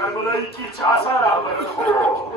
Karbola'yı ki çağsa rağmen o.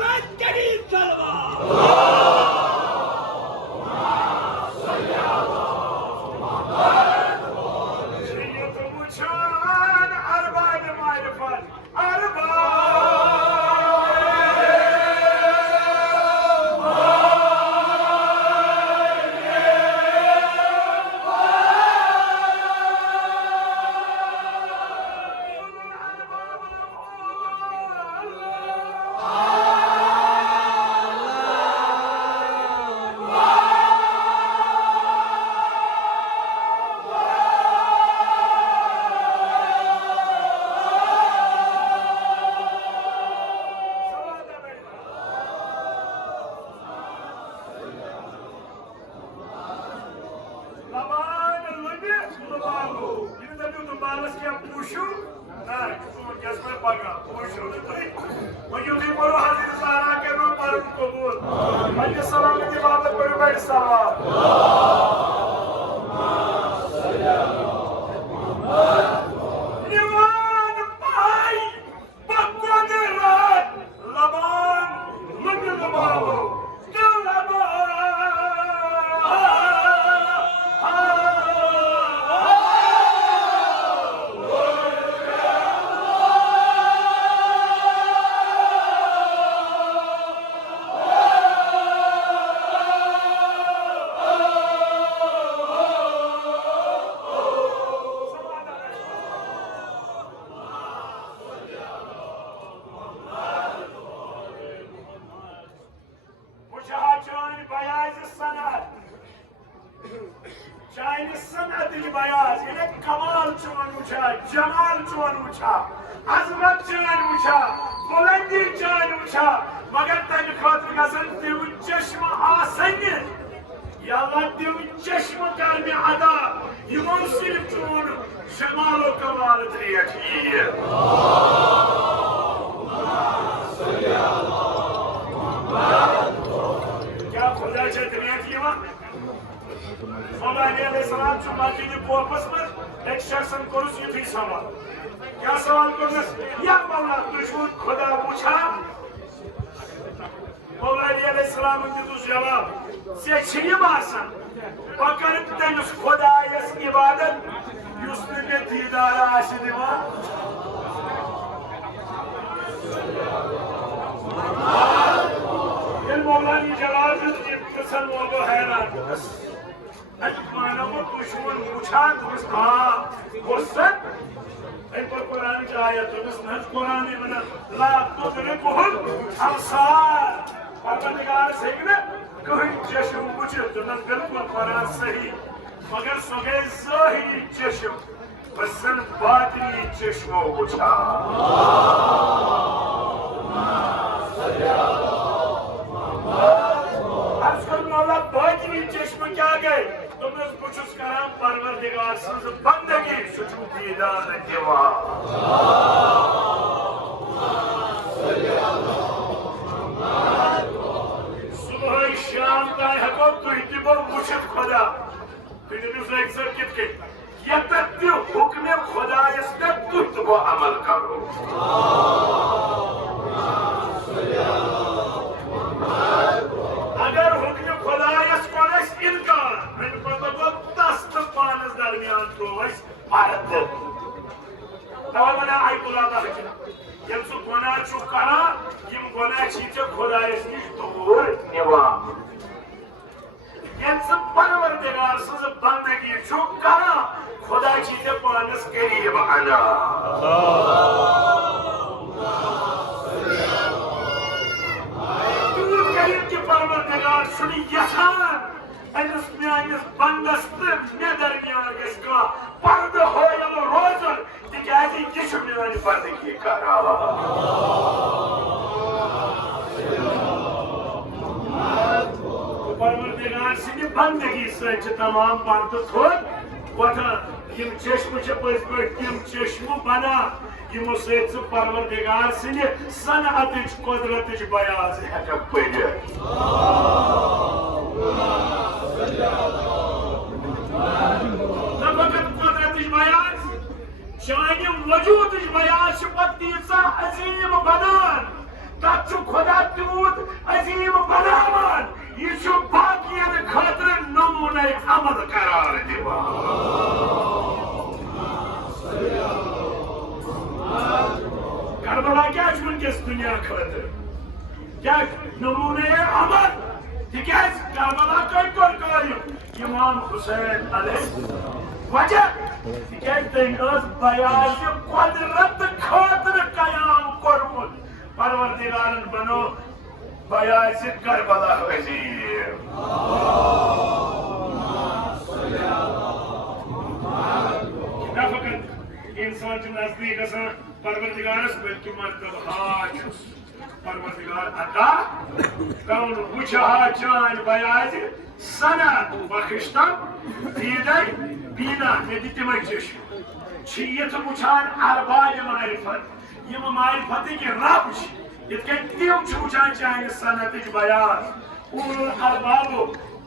खुदा जदीद जलवा परवरदिगार सिंह सनअतिच कुदरतिच बयाज हेकक पढ़ित कुदरतिच बयाज चानि वजूदिच बयाज पत तीसा अजीम बनान तत खुदा तूत अजीम बनावन यह बाकियन खतर नमूने अमल करार दिवान करबला क्या वनकस दुनिया खतर क्या नमूने अमल तिकाज करबला कर इमाम हुसैन अलैहि वजह तिकाज तम बयाज कुदरत खतर कयाम कोरमुत परवरदिगारन बनो बयाज करबला वजीर ना फकत इंसान नजदीक परवरदिगारस बल्कि मतलब हाज परवरदिगार अता कौन वुचा चान बयाज सना बखिश्तम दीदai बीना में दितम चीत वुचान अरबाज मारिफत यम मारिफत के रब इत तम वुचान चान सनत बयान उल अरबाबो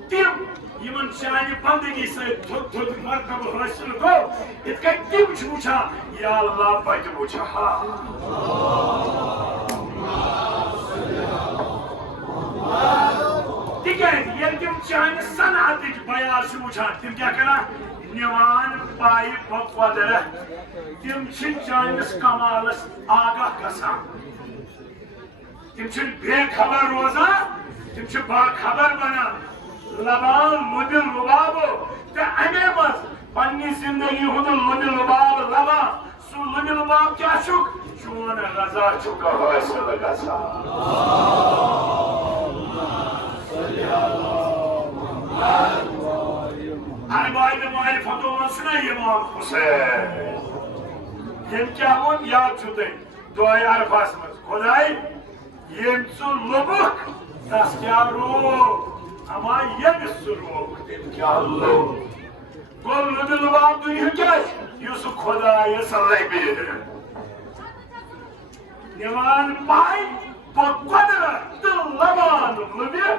तम यमन चान बंदगी से मरतब हासिल गो इत तम वुचान या अल्लाह बच वुचा तिकाज ये तम चान सनत बयान वुचान तम क्या करा निवान पाई बदरत तम चानस कमालस आगाह गसान तम बेखबर रोजान तम बाखबर बना लबान लुबिल लुबाबो तो अमे मज पन्नी जिंदगी हुन लुबिल लुबाब लबा सु लुबिल लुबाब क्या चुक चोन गजा चुका हासिल गसान अरबाज मारिफतो सुना इमाम हुसैन यम क्या वोन याद छुते दुआ अरफास मज खुदाई यम सु लुबुक तस क्या रोग अमा यम सु रोग तम क्या लोग गोल लुबिल लुबाब दुनिया क्या युस खुदाई सलबी निवान पाई बदरत लबान लुबिल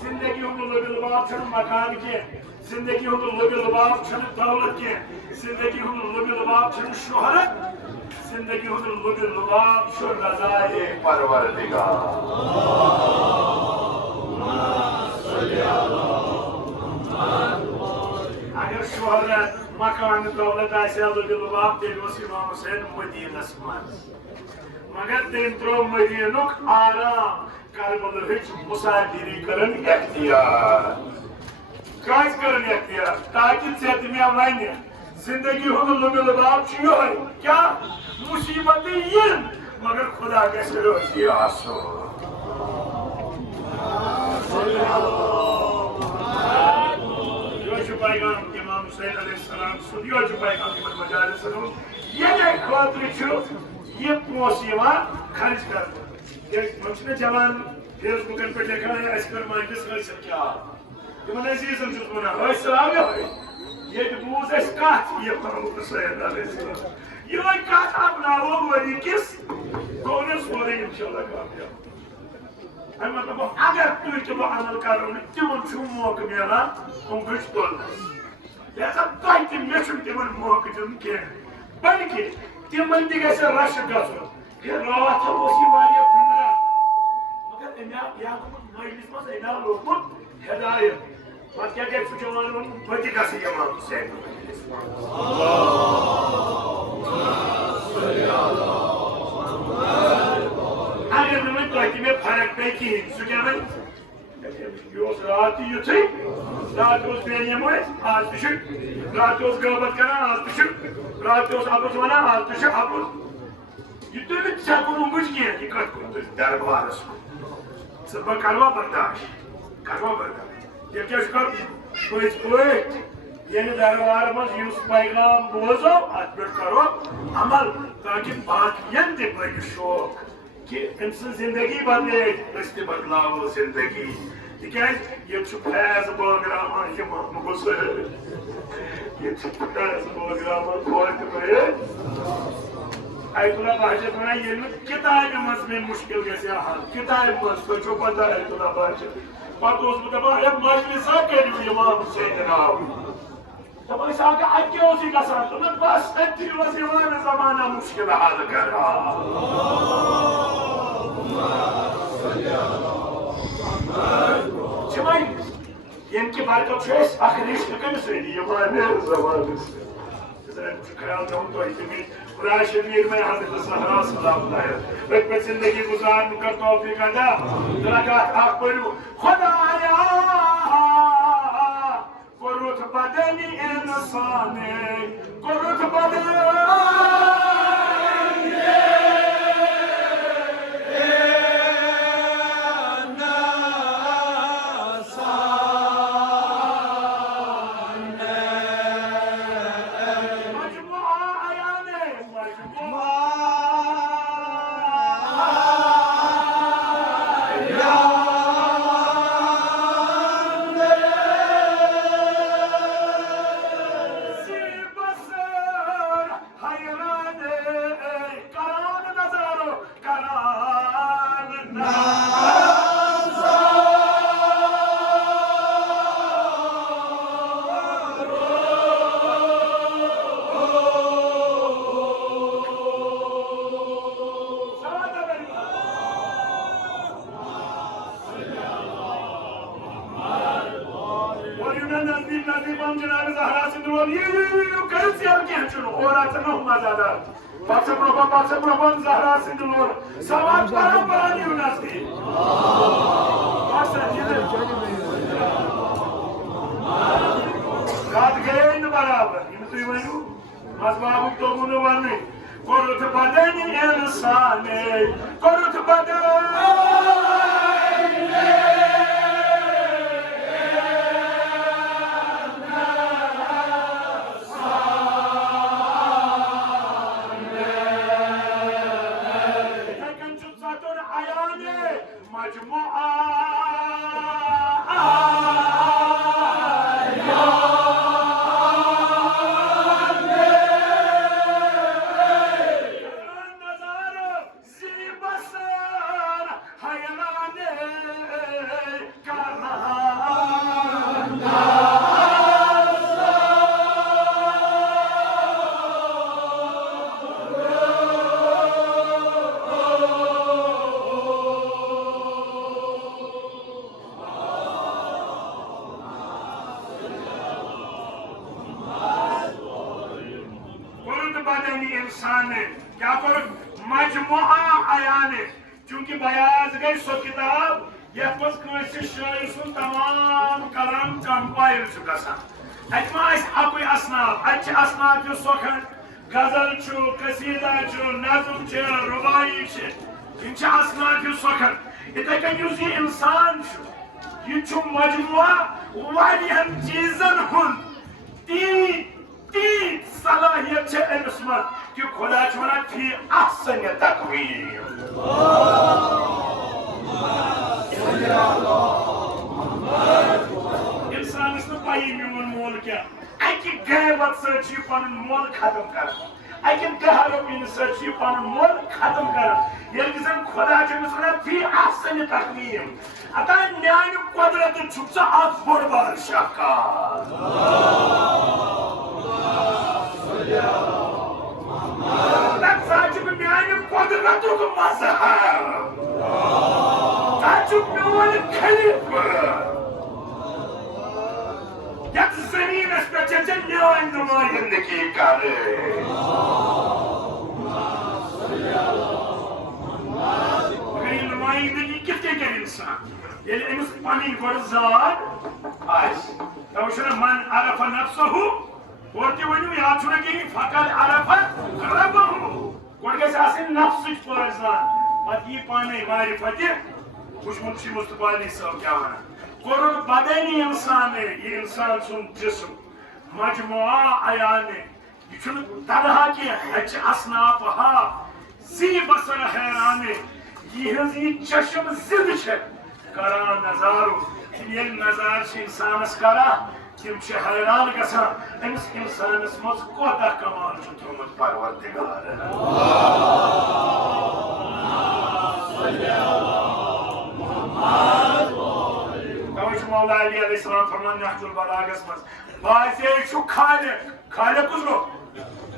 जिंदगी हुन लुबिल लुबाब छन मकान के जिंदगी हुन लुबिल लुबाब छन दौलत के जिंदगी हुन लुबिल लुबाब छन शोहरत जिंदगी हुन लुबिल लुबाब छन रज़ाए परवरदिगार अगर शोहरत मकान दौलत आसे लुबिल लुबाब तेल इमाम हुसैन मदीनस मज मगर तम त्रो मदीनुक आराम करबलहिच मुसाफिरी करन इख्तियार काज करन इख्तियार ताकि सेत में वन जिंदगी हुन लुबिल लुबाब योय क्या मुसीबत यन मगर खुदा गस रोजी आसो यो पैगाम इमाम हुसैन अलैहिस्सलाम सुनियो पैगाम के मजालिस ये खातिर ये पोसिवा खर्च कर ये जवान फेसबुकन पे लिखा है अस्कर माइंडस हासिल क्या यमन अजीजन जुस बना हासिल आ गया ये बूज अस काथ ये परम हुसैन अलैहिस्सलाम ये काथ अपनाओ वरी किस कोनस वरी इंशाल्लाह कामयाब हम मतलब अगर तू तो अमल करो न तुम छु मौका मिला तुम कुछ बोल ऐसा ताकि मैं छु तुम मौका तुम के बल्कि तिमन ति गस रश गसो फिर रात ओसी वारिया गुमरा मगर इना या मजलिस में इना लोगुत हिदायत बात क्या के जवान बति गस इमाम हुसैन अगर मैं तो में फर्क पे की सुके में यो रात युथी रात उस बेनिया में आज पिछु रात उस गलत करा आज पिछु रात उस आपस वना आज पिछु आपस ये तो भी चाकू मुझ की है कि कट को तो दरबार सब करवा बर्दाश्त ये क्या कर कोई ये दरबार में यूस पैगाम बोझो आज पर करो अमल ताकि बात ये दे बड़ी शौक कि इंसान जिंदगी बदले इससे बदलाव जिंदगी ठीक है ये फैज प्रोग्राम ये मुझसे ये फैज प्रोग्राम बहुत बड़े आयतुल्लाह बाहजत में ये किताब में मुश्किल कैसे हाल किताब में सोचो पता है आयतुल्लाह बाहजत पर उस मुताबिक ये मजलिस के लिए इमाम हुसैन नाम तब इस आगे आके उसी का साथ तो बस इतनी वसीला में ज़माना मुश्किल हाल कर रहा बात तो चेस आखिरी कम से ये माने जमाने से ख्याल रखूं तो इतनी कुरान शरीफ में हजरत सहरा सलाम अलैहि एक जिंदगी गुजारने का तौफीक अदा दरगाह आप पढ़ो खुदाया कुरुत बदनी इंसाने कुरुत बदनी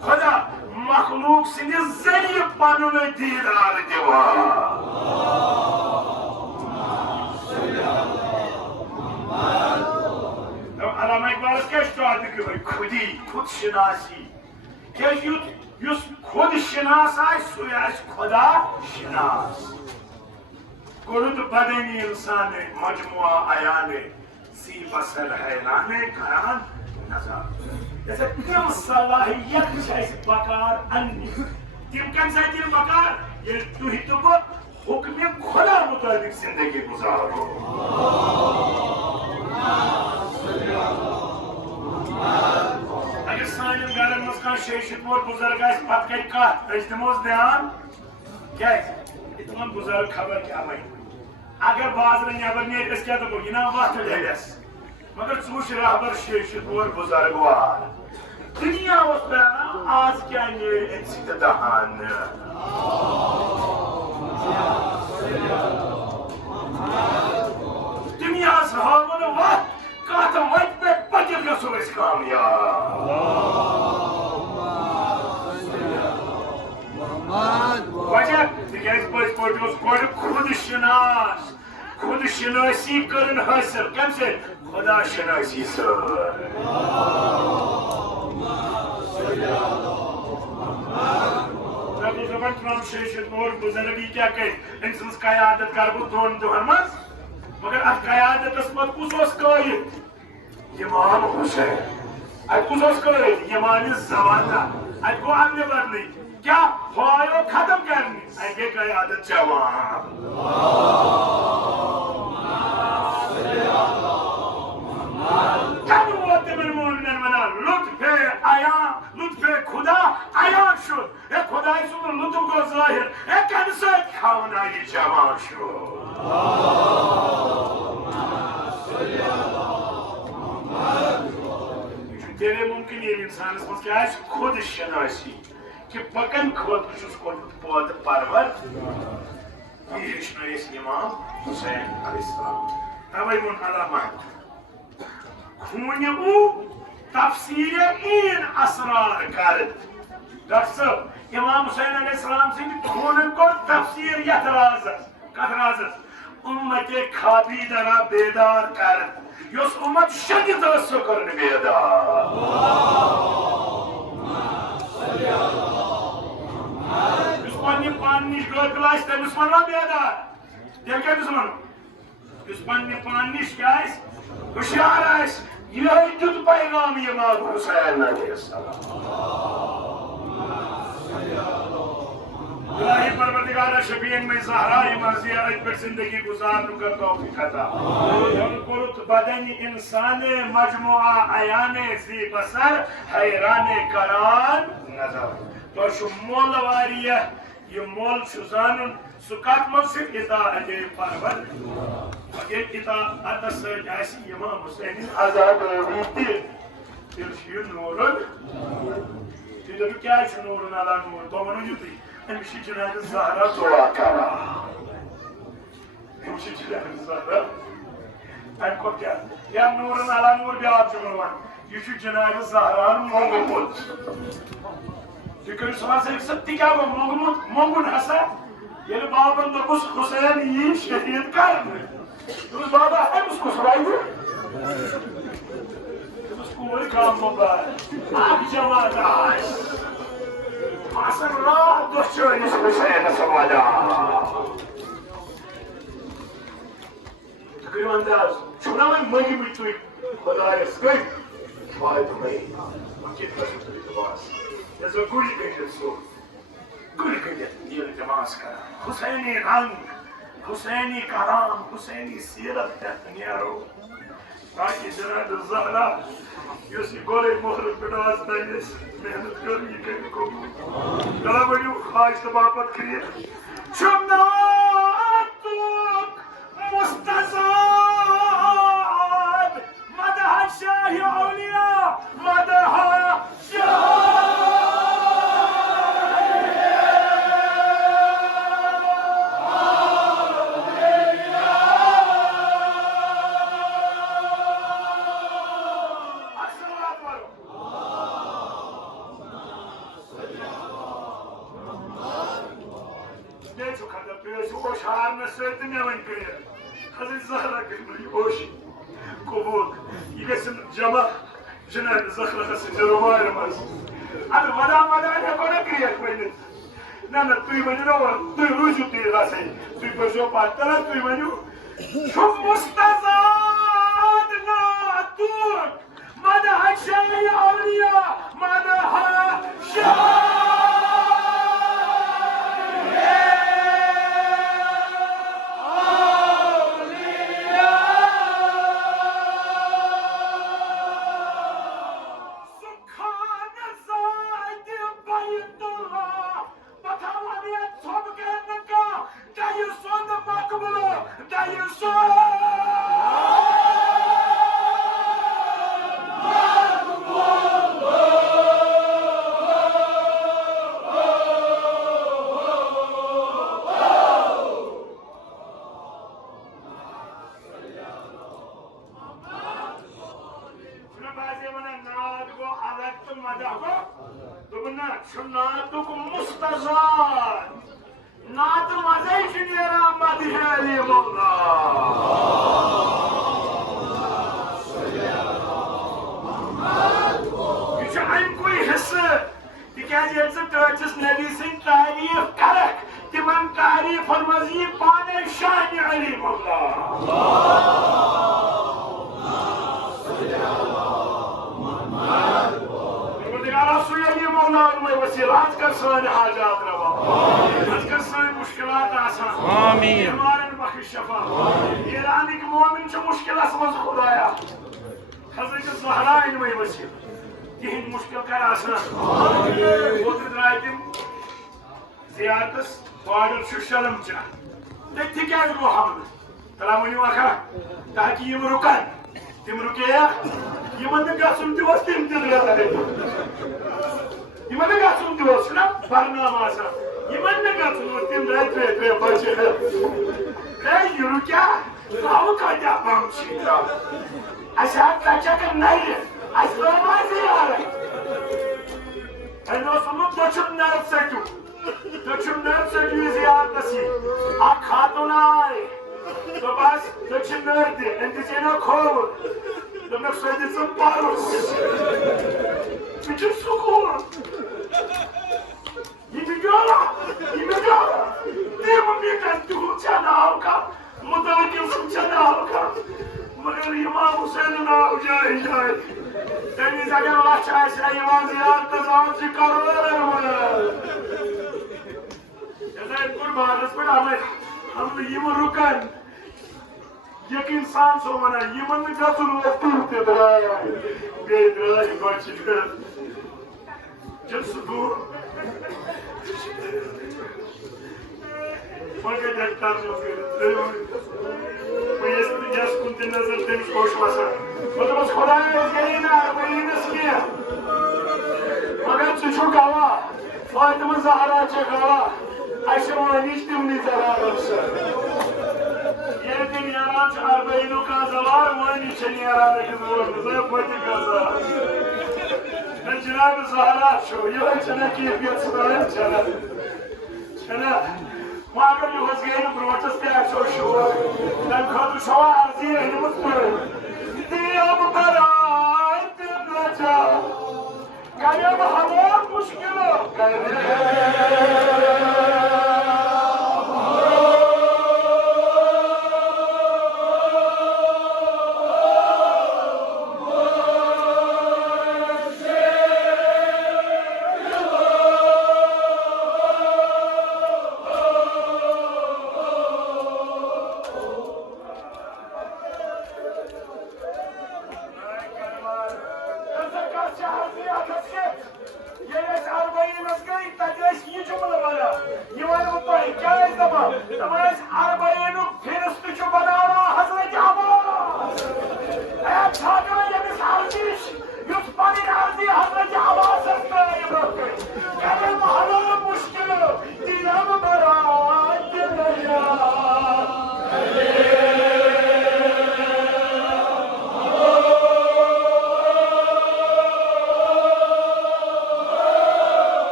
खुदा मखलूक सिंद जरिए पन दीदार दिवान खुदी खुद शनासी क्या युस खुद शनास आए सो खुदा शनास कुरुद बदनी इंसान मजमुआ आयाने सी बसर हैराने करान नजर जैसे तिम सलाहियत बकार अन्य तिम कम से तिम बकार ये तुही तो हुक्म खुदा मुताबिक जिंदगी गुजारो अगर सान घर मज कह शेषित वोर बुजुर्ग पत कर कत दिमोस ध्यान क्या तमाम बुजुर्ग खबर क्या भाई अगर बाजर नबर नीर क्या दपो यह वत डस मगर चूश रहबर शेषित वोर बुजुर्ग वार दुनिया आज क्या दहान दुनिया हावन वत कत वत पे पकड़ गो कामयाब वजह तज पे खुद शनास खुद शनासी कर हासिल कम से खुदा शनासी बुजुर्गी क्या कर कयादत कर दोन दुहन मज मगर अत कयादत मत कुस कयित इमाम हुसैन अत कुस कयित इमाम जमाना अत गो अगले बदल क्या फायो खत्म करनी अत गई कयादत जवान लुत्फे आया लुत्फे खुदा आया शुद ए खुदा सुन लुत्फ को जाहिर ए कैसे खाना ये जवान शुद तेरे मुमकिन ये इंसान मज क्या खुद शनासी कि पकन खुद पौध परवर ये इमाम हुसैन अलैहिस्सलाम तवे मुन अलामत खून तफसीर इन असरार कर डॉक्टर साहब इमाम हुसैन अलैहिस्सलाम सिंह खून को तफसीर कथ राजस उम्मत खाबीदरा बेदार कर योस उम्मत शदीद सो करने बेदार उस्मानी पान निश गलास ते उस्मान बेदार तेल के उस्मान उस्मानी पान निश क्या है होशियार है यही दुत पैगाम इमाम हुसैन इलाही परवरदिगार शफीन में ज़हरा मर्ज़िया पर जिंदगी गुजारने का तौफीक अता कुरुत बदन इंसान मजमुआ आयाने ज़ी बसर हैराने करान नजर तो शु मोल वारिया ये मोल सुजानुन सुकात मौसिफ इता अजय परवर अगर इता अतस ऐसी इमाम हुसैन आजाद रीति तिल नूरन तिल क्या नूरन अला नूर तो मनो जुती امشي جناب الزهراء توكلا امشي جناب الزهراء انكو يا نور على نور بيعب جمروان يشو جناب الزهراء موغموت فكر سوال سيك ستي كا موغموت موغون حسا يلي بابا نبس حسين يي شهيد كارن تبس بابا امس كو سرايدو تبس كوري كام مبارك آبي جماعة عايش حسن راح دشوني حسين سمادا تقريبا انداز شو نعمل مجي بيتوي خداي سكاي فايت مي اكيد بس تباس لازم كل كده سو كل كده يا جماعه حسيني رنگ حسيني كلام حسيني سيرة تنيارو راكي جناد الزهراء يوسي قولي مهر بدواز تايس मेहनत कर ये कहीं को गला बड़ी खास तबापत करिए शुभना तुक मुस्तज़ाद मदह शाही औलिया मदह जमा جناب زخرة سنجر ماس أنا مدام أنا كريك بيني نانا توي منو توي روجو تي راسي توي بجو باتلا توي منو شو مستزاد ناتور ماذا هالشيء أولياء ماذا هالشيء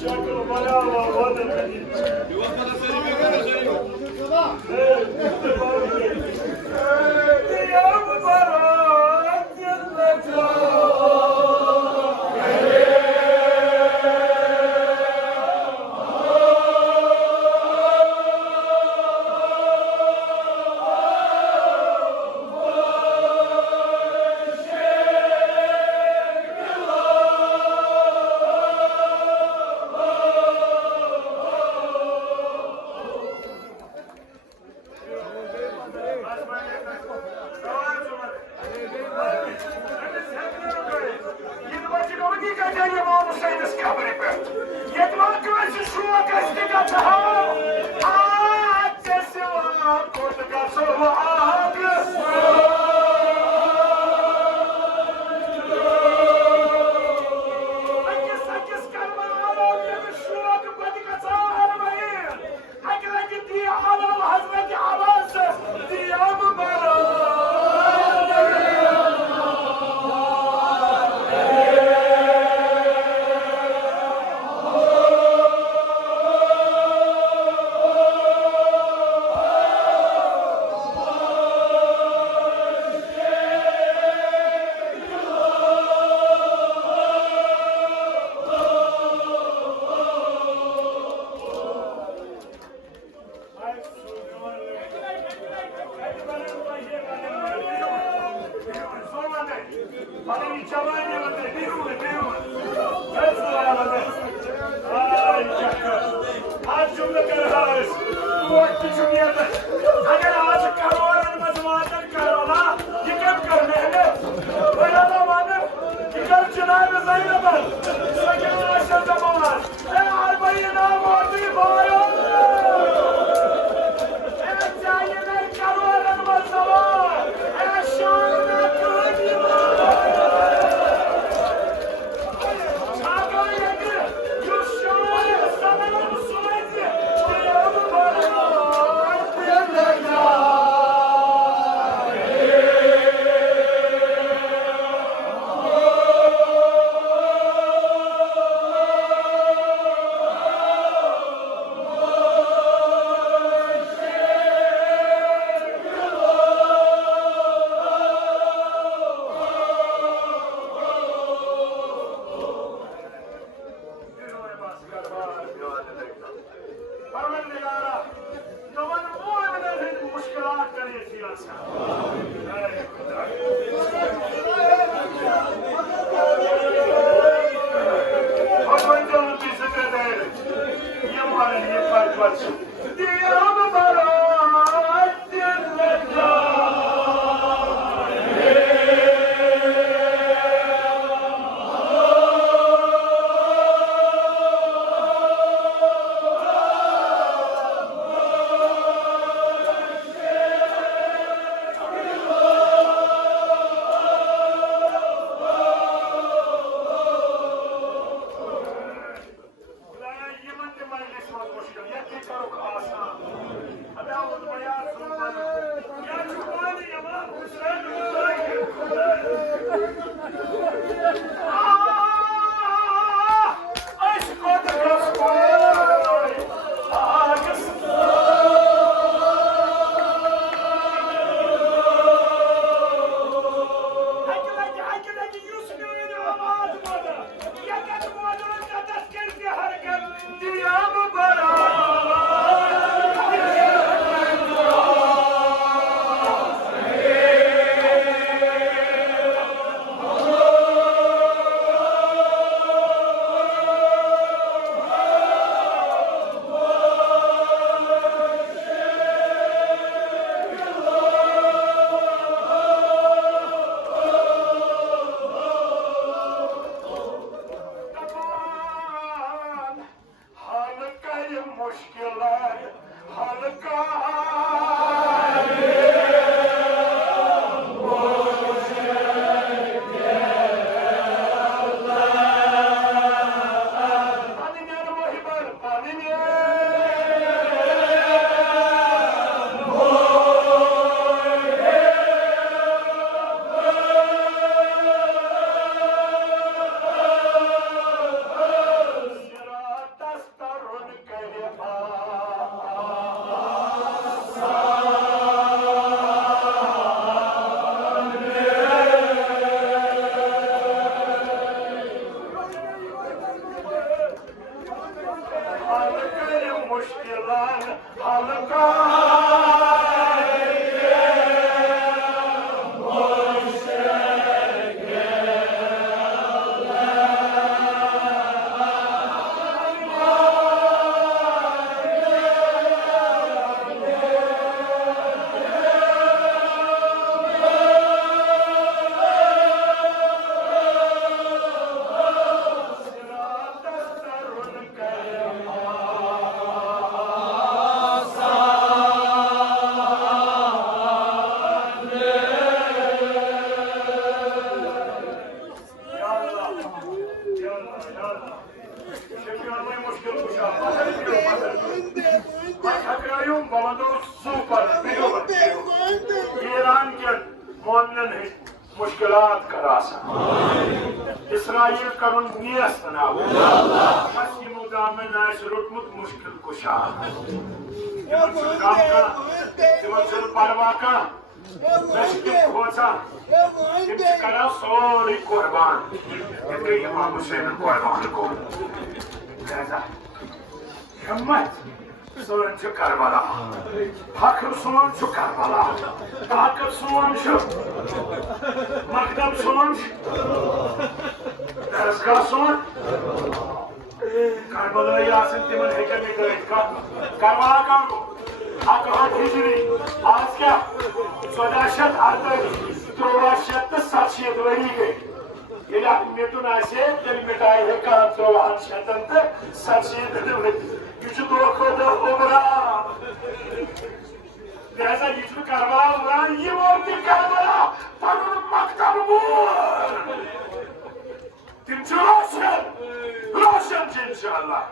şakıl bayağı var. O da benim. Diyam barat yıllıca. मुश्किलान हल्का ईरान के मोमिन मुश्किलात करासा इसराइल करुन नियस बनाओ पश्चिम दामन आस रुटमुत मुश्किल कुशा तिमन परवा का खोचा करा सोरी कुर्बान इमाम हुसैन कुर्बान को हिम्मत सोन करबला फख्र सोन करबला ताकत सोन मकदम सोन दरसगाह सोन करबला आसन तिमन हेकन करबला का अकहत हिजरी आज क्या 1468 वरी गई ये मिटुन आसे तेल मिटाई है काम 1467 Gücü doğukoda umra. Neyse gücü Karbala umra. Yim ordu Karbala. Tanrı'nın maktabı bu. Timçi Roşen. Roşen inşallah.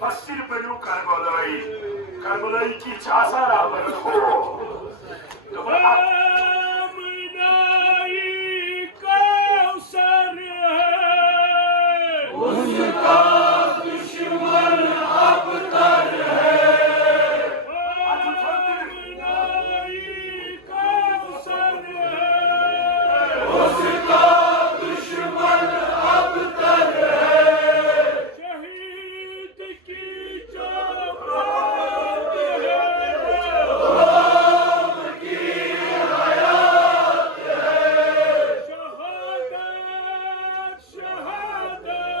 Basir bölü Karbala'yı. Karbala'yı ki çasa rağmen o. Amınayı Kevser'e. Uzka düşman abdar hai. Amınayı Kevser'e. Uzka düşman abdar hai. Şehit ki çabat hai. Ram ki hayat hai. Şehadet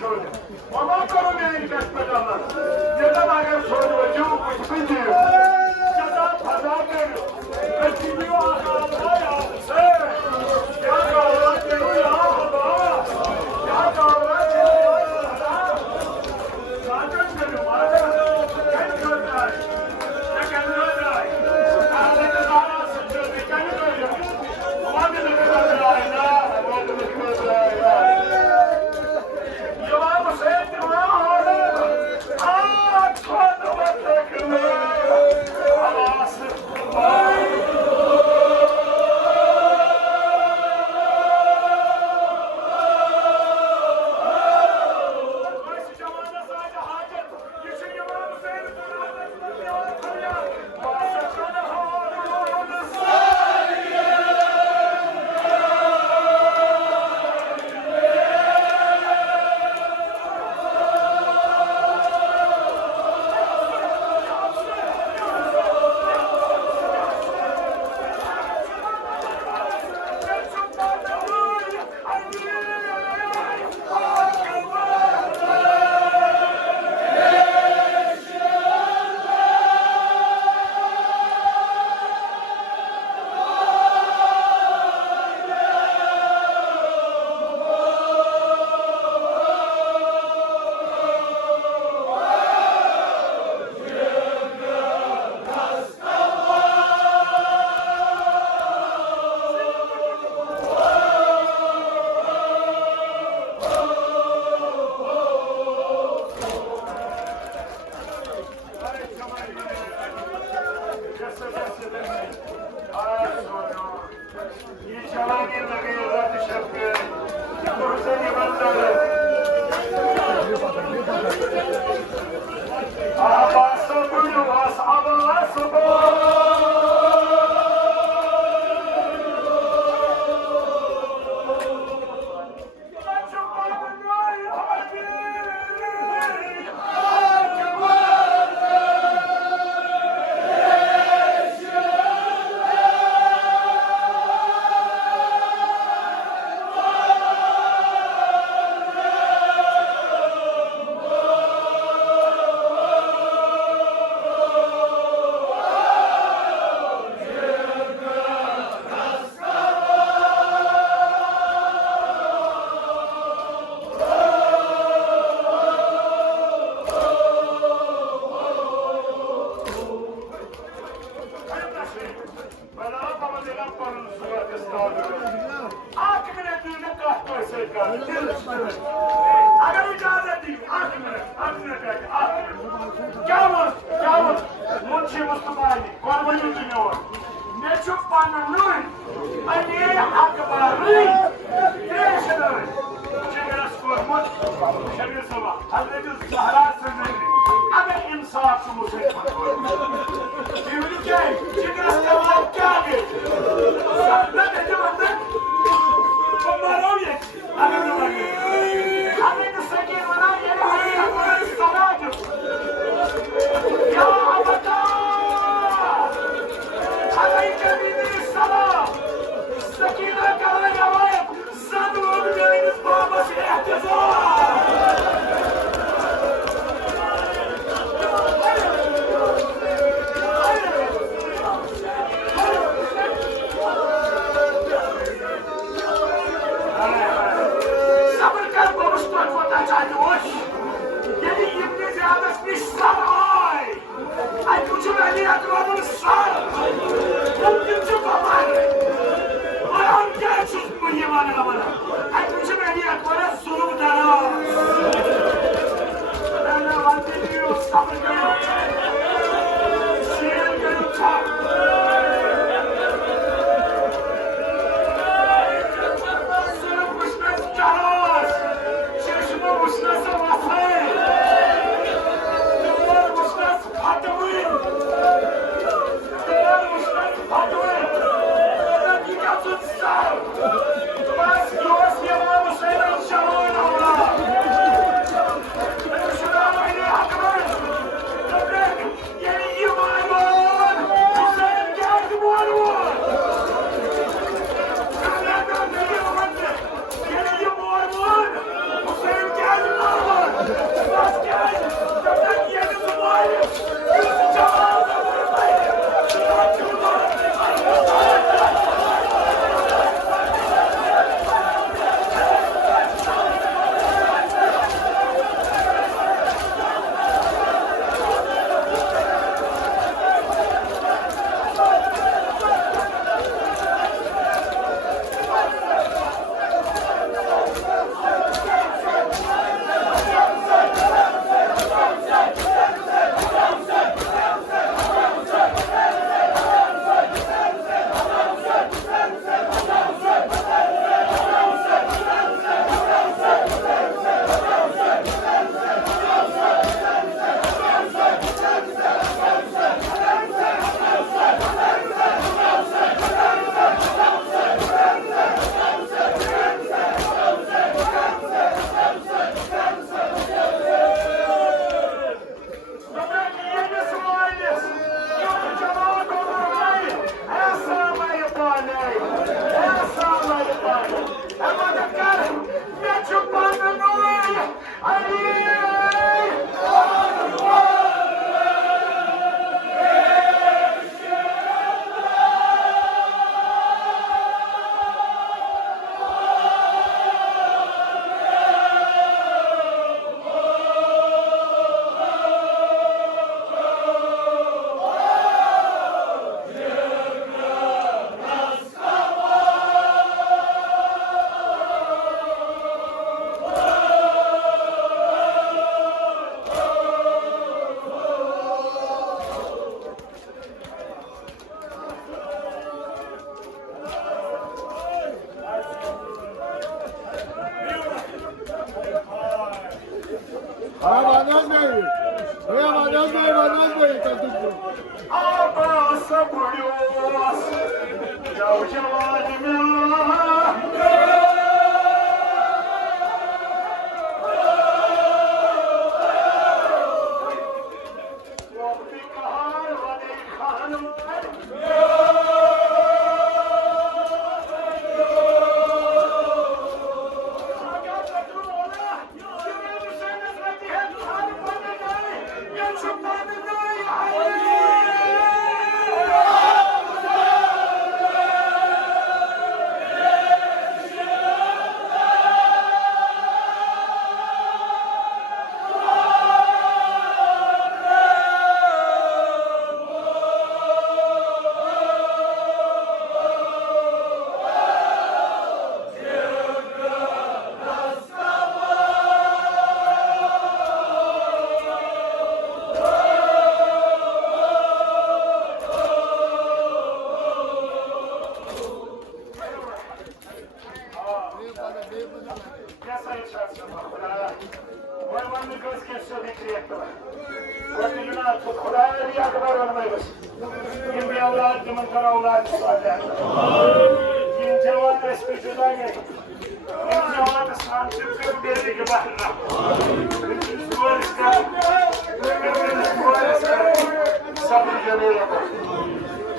şöyle. Ondan sonra beni kesmediler. Neden agar soruyorum, uçsun diyor. Ceza pazar veriyor. Ve gidiyor Allah'a ya. Ya Allah'a geliyor ya Allah'a. Ya Allah'a geliyor ya. Zaten geliyor bana. Ben gönder. Ya kendine öder. Ahmet'e daha sıçıyor. Bir kendi böyle. Ulan dedi ki öder ayna. Ulan dedi ki öder ayna. Yılan mı sevdim lan orada? Aaa! Kuandı baktakını. Allah'a sıçıyor. अगर इजाजत दी क्या मुंशी मुस्तफाई कौन junior मे पान नुन अने अखबारी शबीर सभा हजरत ज़हरा अगर इंसाफ क्या Manoj Bey. Manoj Bey. Abbas Buluos,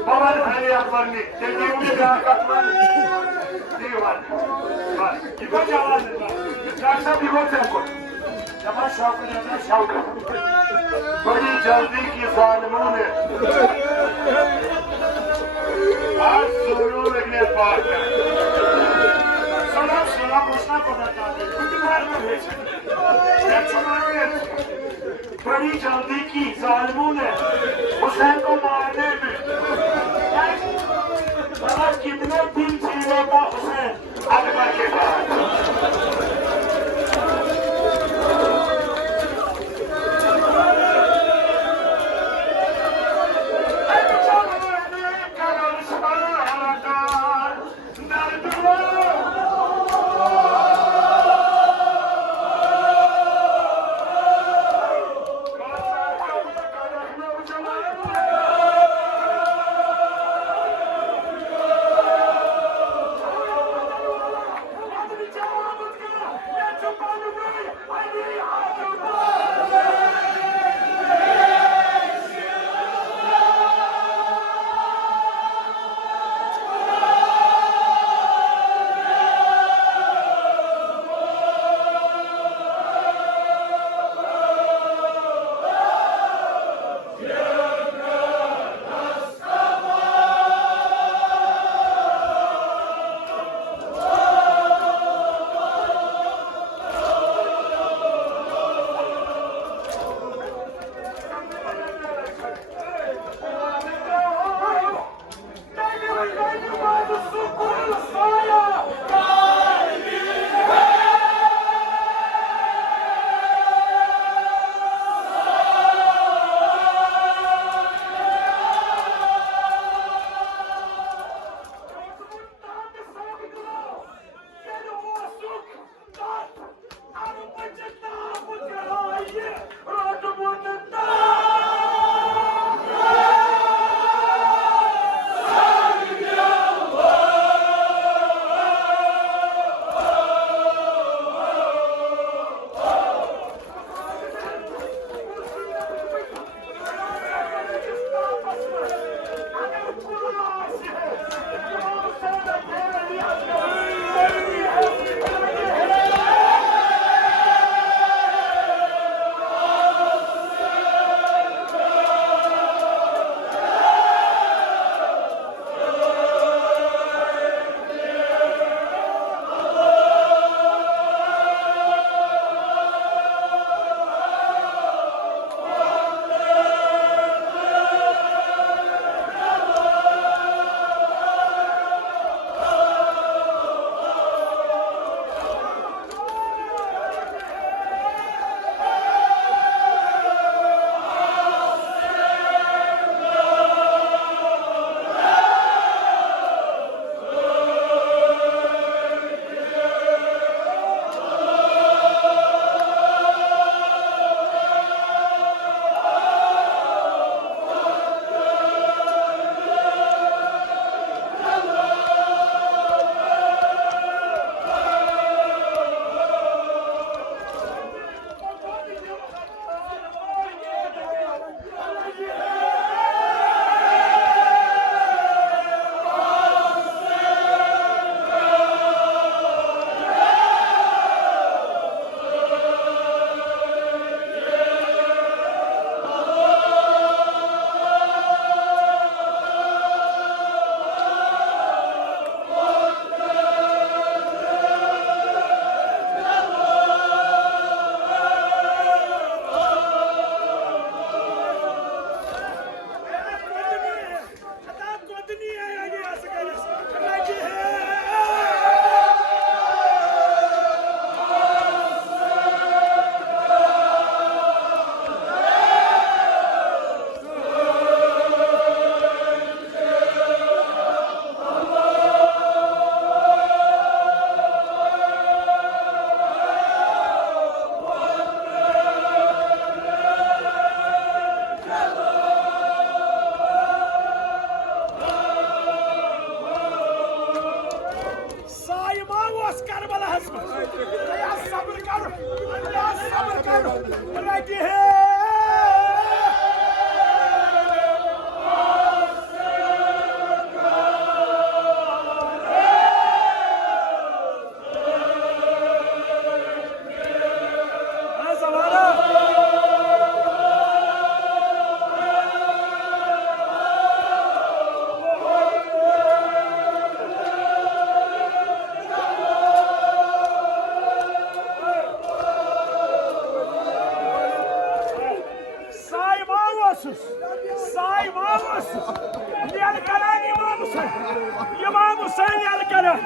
Babanın hayatlarını dediğimde daha katman diyor. Bak, bir bak yalandır bak. Yaksa bir bak tempo. Yaman şavkı yaman şavkı. Bari jaldi ki zalimune. Az soru vegne bağırdı. Sana boşuna kadar kaldı. Kutu bağırma veçin. Hep çoğunu veçin. बड़ी जल्दी की जालिमों ने हुसैन को मारने में कितने दिन जीवेगा हुसैन अकबर के बाद Say Mahmus! Yelkenen İmam Hüseyin! İmam Hüseyin yelkenen!